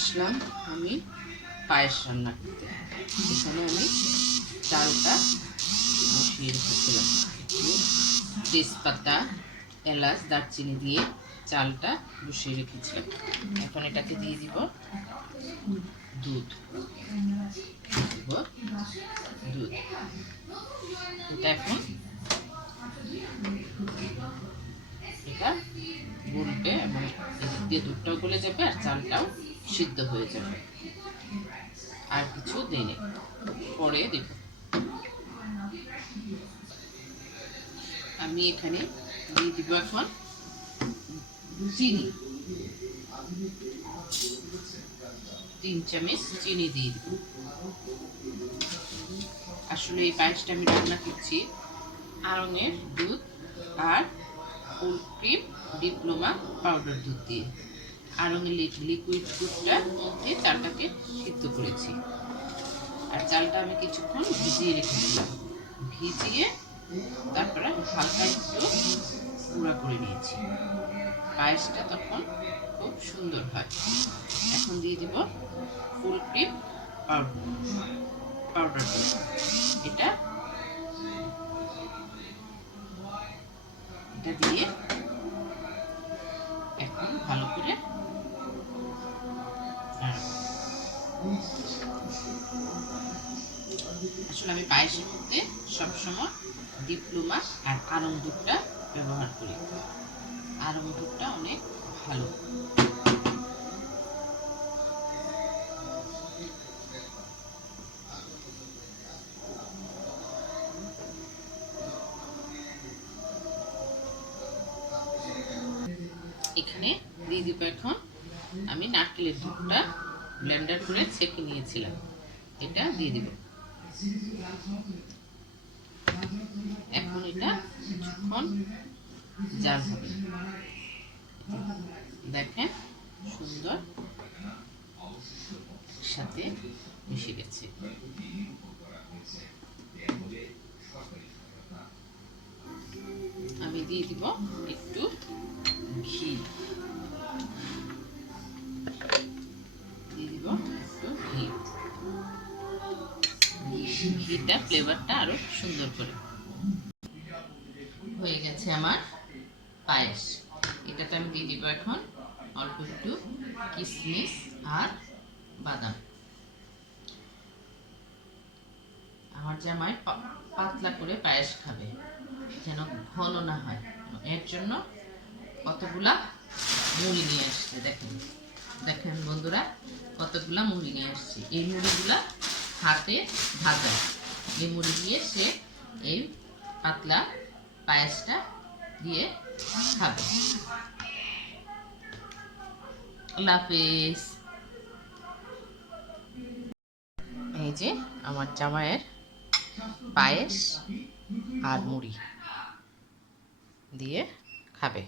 বসলাম আমি পায়েস রান্না করতে। এখানে আমি চালটা বসিয়ে রেখেছিলাম, একটু তেজপাতা, এলাচ, দারচিনি দিয়ে চালটা বসিয়ে রেখেছিলাম। এখন এটাকে দিয়ে দিব দুধ, দুধ। এটা এখন এটা গলবে এবং দিয়ে দুধটাও গলে যাবে আর চালটাও সিদ্ধ হয়ে যাবে। আর কিছু দিইনি, পরে দেব। আমি এখানে দিয়ে দিব এখন চিনি, 3 চামচ চিনি দিয়ে দিব। আসলে এই পায়েসটা আমি রান্না করছি আড়ঙের দুধ আর ফুল ক্রিম ডিপ্লোমা পাউডার দুধ দিয়ে। আড়ঙের লিকুইড দুধটার মধ্যে চালটাকে সিদ্ধ করেছি, আর চালটা আমি কিছুক্ষণ ভিজিয়ে রেখেছিলাম। ভিজিয়ে তারপরে হালকা একটু গুঁড়া করে নিয়েছি। পায়েসটা তখন খুব সুন্দর হয়। এখন দিয়ে দিব ফুল ক্রিম পাউডার দুধ। এটা দিয়ে এখন ভালো করে আসলে আমি পায়েসের মধ্যে সবসময় ডিপ্লোমা আর আড়ং দুধটা ব্যবহার করি। আড়ং দুধটা অনেক ভালো। এখানে দিয়ে দিব এখন আমি নারকেলের দুধটা ব্লেন্ডার করে ছেঁকে নিয়েছিলাম, এটা দিয়ে দিব। এখন এটা কিছুক্ষণ জাল হবে। দেখেন সুন্দর সাথে মিশে গেছে। আমি দিয়ে দিব একটু ঘি, দিয়ে দিব একটু ঘি। ঘিটা ফ্লেভারটা আরো সুন্দর করে। হয়ে গেছে আমার পায়েস। এটাতে আমি দিয়ে দিব এখন অল্প একটু কিশমিশ আর বাদাম। আমার জামাই পাতলা করে পায়েস খাবে, যেন ঘন না হয়, এর জন্য কতগুলা মুড়ি নিয়ে আসছে। দেখেন দেখেন বন্ধুরা, কতগুলা মুড়ি নিয়ে আসছে। এই মুড়িগুলা হাতে ভাজা, এই মুড়ি দিয়ে সে এই পাতলা পায়েসটা দিয়ে খাবে। আল্লাহ হাফেজ। এই যে আমার জামাইয়ের পায়েস আর মুড়ি দিয়ে খাবে।